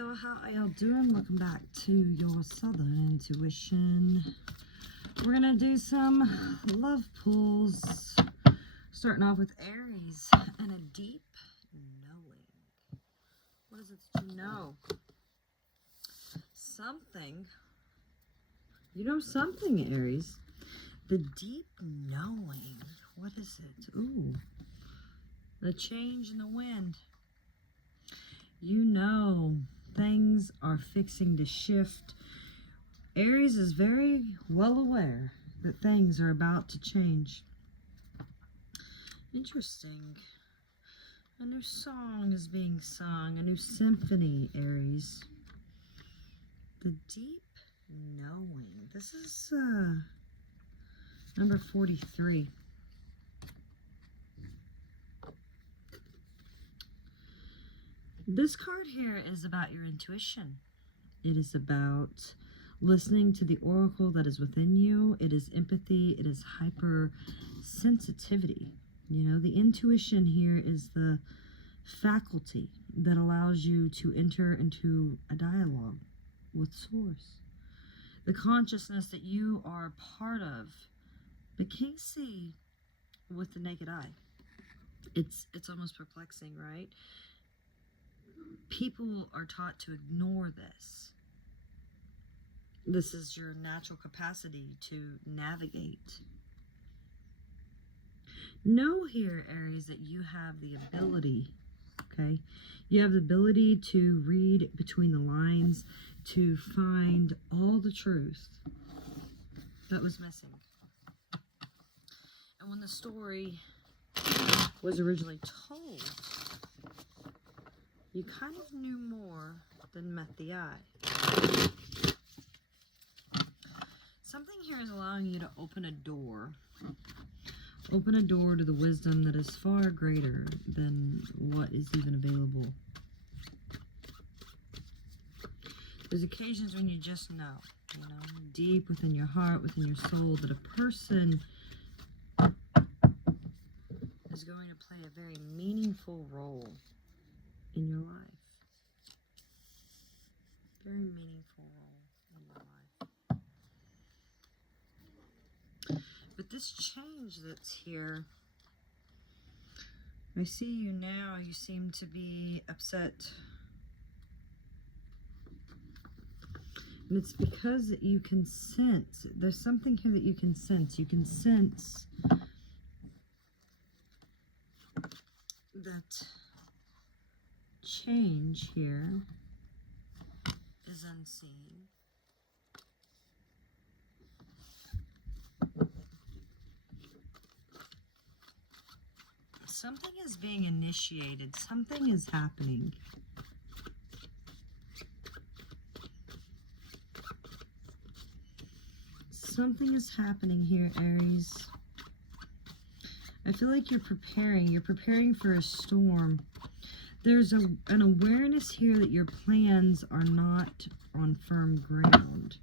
y'all, how are y'all doing? Welcome back to your Southern Intuition. We're gonna do some love pulls, starting off with Aries and a deep knowing. What is it that you know? Something. You know something, Aries. The deep knowing. What is it? Ooh. The change in the wind. You know things are fixing to shift. Aries is very well aware that things are about to change. Interesting. A new song is being sung. A new symphony, Aries. The deep knowing. This is number 43. This card here is about your intuition. It is about listening to the oracle that is within you. It is empathy. It is hypersensitivity. You know, the intuition here is the faculty that allows you to enter into a dialogue with Source. The consciousness that you are a part of, but can't see with the naked eye. It's almost perplexing, right? People are taught to ignore this. This is your natural capacity to navigate. Know here, Aries, that you have the ability, okay? You have the ability to read between the lines, to find all the truth that was missing. And when the story was originally told, you kind of knew more than met the eye. Something here is allowing you to open a door. Open a door to the wisdom that is far greater than what is even available. There's occasions when you just know, deep within your heart, within your soul, that a person is going to play a very meaningful role in your life. Very meaningful role in your life. But this change that's here, I see you now, you seem to be upset. And it's because you can sense, there's something here that you can sense. You can sense that change here is unseen. Something is being initiated. Something is happening. Something is happening here, Aries. I feel like you're preparing. You're preparing for a storm. There's an awareness here that your plans are not on firm ground.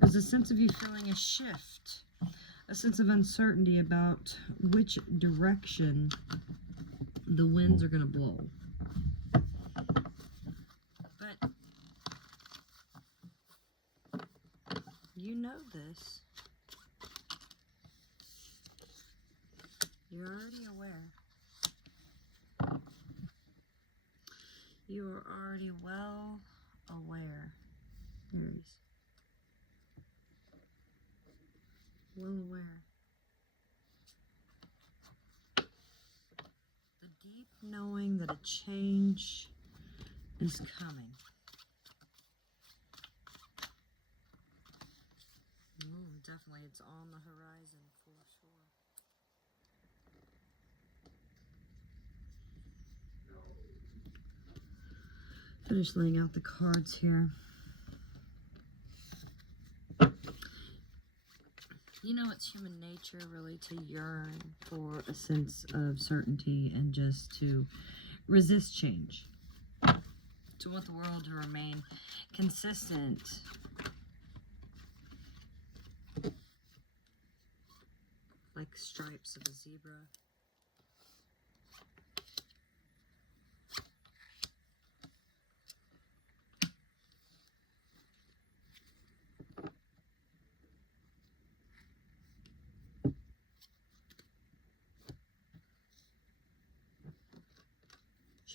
There's a sense of you feeling a shift, a sense of uncertainty about which direction the winds are going to blow. But you know this. You're already aware. You are already well aware, Aries. Well aware. The deep knowing that a change is coming. Ooh, definitely, it's on the horizon for sure. Finish laying out the cards here. You know, it's human nature really to yearn for a sense of certainty and just to resist change. To want the world to remain consistent. Like stripes of a zebra.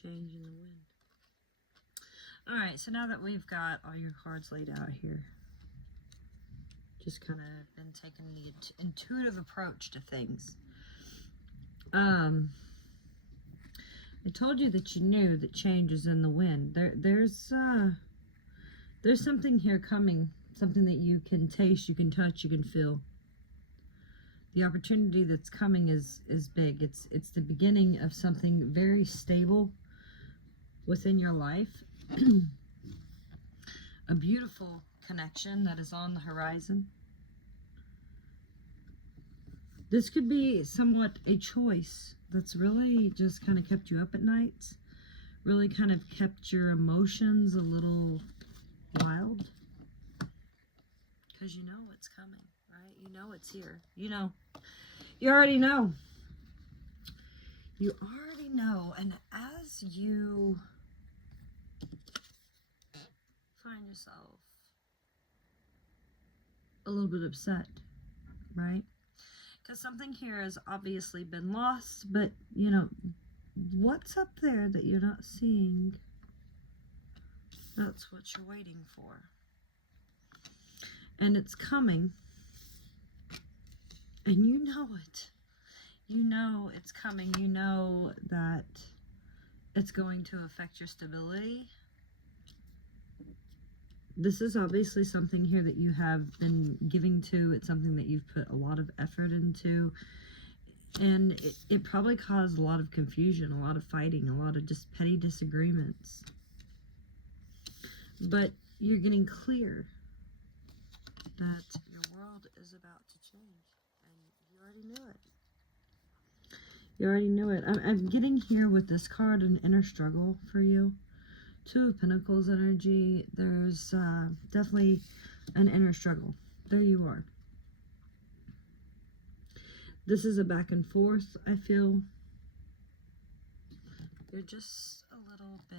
change in the wind. All right, so now that we've got all your cards laid out here, just kind of been taking the intuitive approach to things. I told you that you knew that change is in the wind. There's something here coming, something that you can taste, you can touch, you can feel. The opportunity that's coming is big. It's the beginning of something very stable within your life. A beautiful connection that is on the horizon. This could be somewhat a choice that's really just kind of kept you up at night, really kind of kept your emotions a little wild, because you know it's coming, right? You know it's here. You know. You already know. You already know. And as you find yourself a little bit upset, right? Because something here has obviously been lost, but, you know, what's up there that you're not seeing? That's what you're waiting for. And it's coming. And you know it. You know it's coming. You know that it's going to affect your stability. This is obviously something here that you have been giving to. It's something that you've put a lot of effort into. And it probably caused a lot of confusion, a lot of fighting, a lot of just petty disagreements. But you're getting clear that your world is about to change. And you already knew it. You already knew it. I'm getting here with this card, an inner struggle for you. Two of Pentacles energy. There's definitely an inner struggle. There you are. This is a back and forth, I feel. You're just a little bit...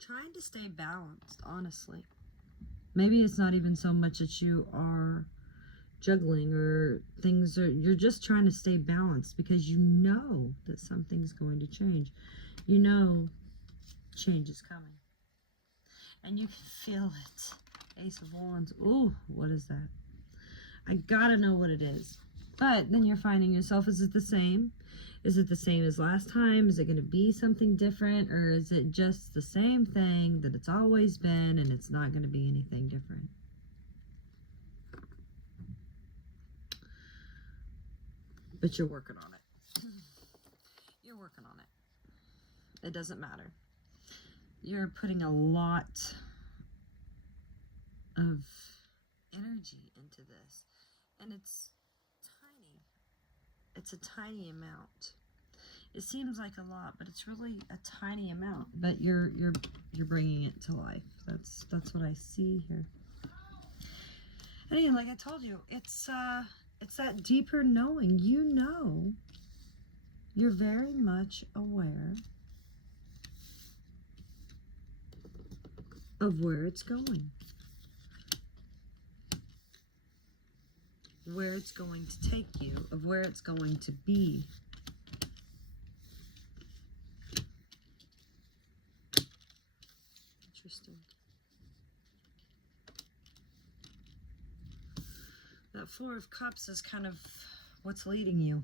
trying to stay balanced, honestly. Maybe it's not even so much that you are juggling or things are, you're just trying to stay balanced because you know that something's going to change. You know change is coming. And you can feel it. Ace of Wands. Ooh, what is that? I gotta know what it is. But then you're finding yourself, is it the same? Is it the same as last time? Is it going to be something different? Or is it just the same thing that it's always been and it's not going to be anything different? But you're working on it. You're working on it. It doesn't matter. You're putting a lot of energy into this. And it's tiny. It's a tiny amount. It seems like a lot, but it's really a tiny amount. But you're bringing it to life. That's what I see here. And again, like I told you, it's that deeper knowing. You know, you're very much aware of where it's going. Where it's going to take you, of where it's going to be. Interesting. That Four of Cups is kind of what's leading you.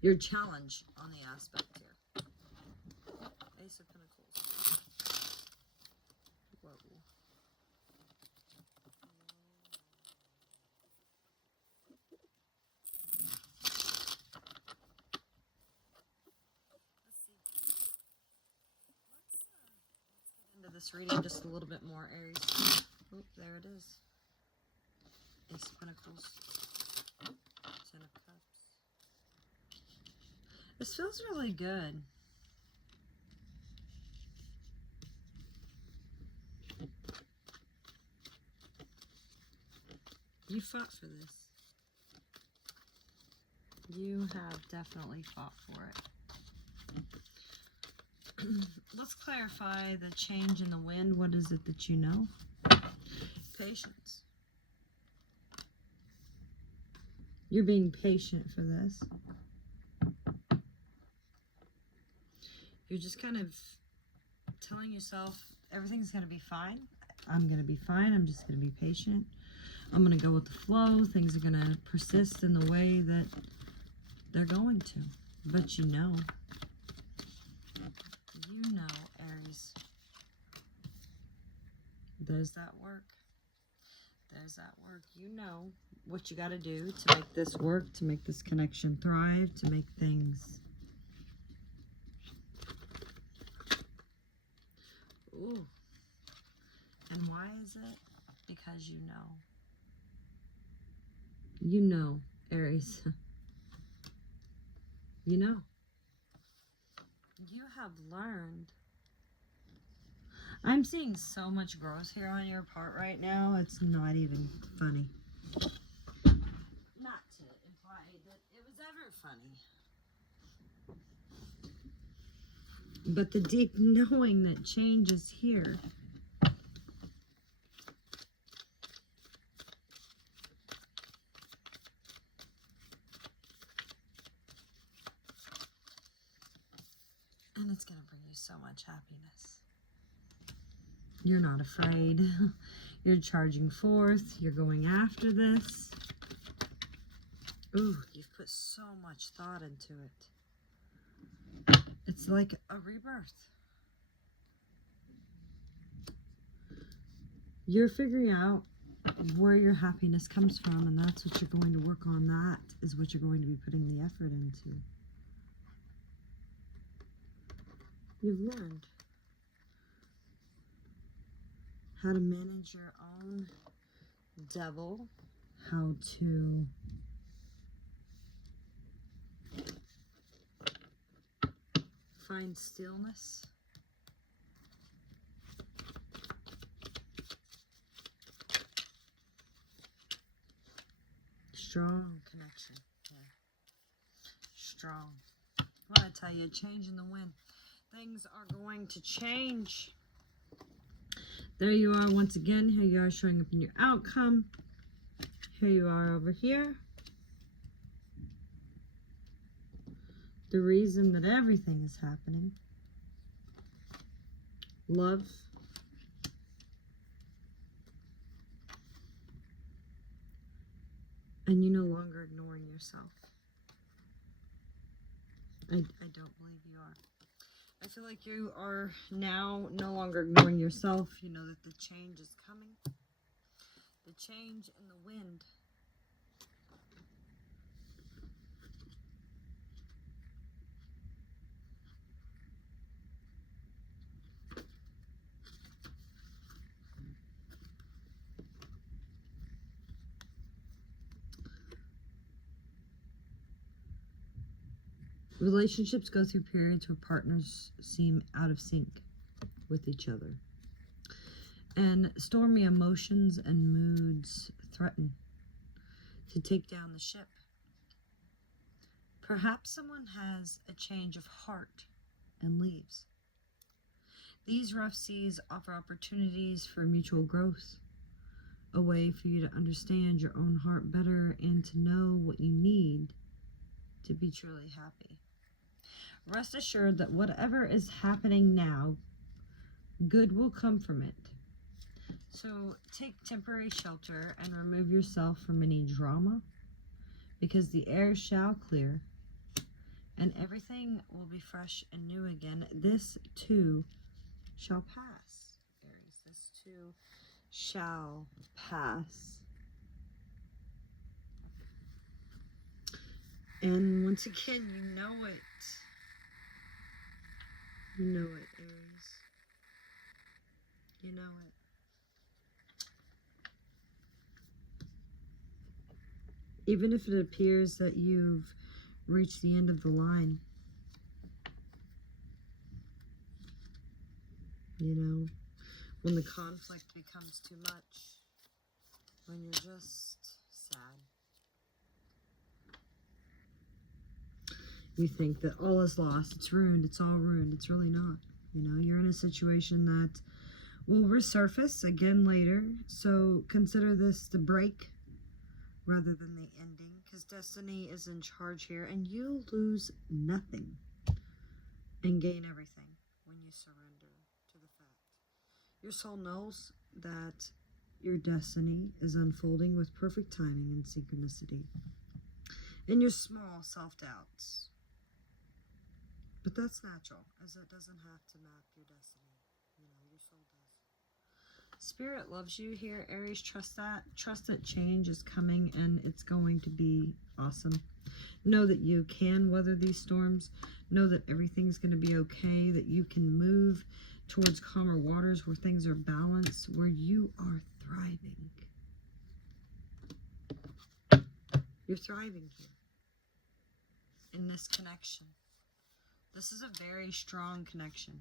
Your challenge on the aspect here. Ace of Pentacles. Whoa. This reading just a little bit more, Aries. Oh, there it is. Ace of Pentacles. Ten of Cups. This feels really good. You fought for this. You have definitely fought for it. Let's clarify the change in the wind. What is it that you know? Patience. You're being patient for this. You're just kind of telling yourself everything's going to be fine. I'm going to be fine. I'm just going to be patient. I'm going to go with the flow. Things are going to persist in the way that they're going to. But you know, Aries. There's that work. There's that work. You know what you got to do to make this work, to make this connection thrive, to make things... Ooh. And why is it? Because you know. You know, Aries. You know. You have learned. I'm seeing so much growth here on your part right now. It's not even funny. Not to imply that it was ever funny. But the deep knowing that change is here. And it's going to bring you so much happiness. You're not afraid. You're charging forth. You're going after this. Ooh, you've put so much thought into it. It's like a rebirth. You're figuring out where your happiness comes from, and that's what you're going to work on. That is what you're going to be putting the effort into. You've learned how to manage your own devil, how to find stillness. Strong connection. Yeah. Strong. I want to tell you, a change in the wind. Things are going to change. There you are once again. Here you are showing up in your outcome. Here you are over here. The reason that everything is happening. Love. And you're no longer ignoring yourself. I don't believe you are. I feel like you are now no longer ignoring yourself. You know that the change is coming. The change in the wind. Relationships go through periods where partners seem out of sync with each other. And stormy emotions and moods threaten to take down the ship. Perhaps someone has a change of heart and leaves. These rough seas offer opportunities for mutual growth, a way for you to understand your own heart better and to know what you need to be truly happy. Rest assured that whatever is happening now, good will come from it. So take temporary shelter and remove yourself from any drama, because the air shall clear and everything will be fresh and new again. This too shall pass, Aries. This too shall pass. And once again, you know it. You know it, Aries. You know it. Even if it appears that you've reached the end of the line, you know, when the conflict becomes too much, when you're just sad, you think that all is lost, it's ruined, it's all ruined. It's really not. You know, you're in a situation that will resurface again later, so consider this the break rather than the ending, because destiny is in charge here, and you lose nothing and gain everything when you surrender to the fact. Your soul knows that your destiny is unfolding with perfect timing and synchronicity, and your small self-doubts. But that's natural, as it doesn't have to map your destiny. You know, your soul does. Spirit loves you here, Aries. Trust that. Trust that change is coming, and it's going to be awesome. Know that you can weather these storms. Know that everything's going to be okay, that you can move towards calmer waters where things are balanced, where you are thriving. You're thriving here in this connection. This is a very strong connection.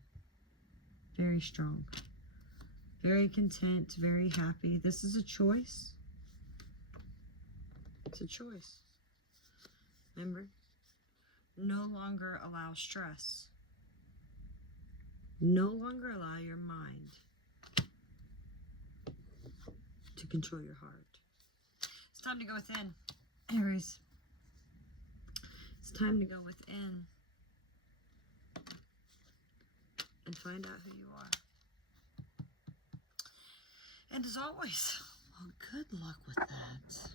Very strong. Very content, very happy. This is a choice. It's a choice. Remember? No longer allow stress. No longer allow your mind to control your heart. It's time to go within, Aries. It's time to go within and find out who you are. And as always, well, good luck with that.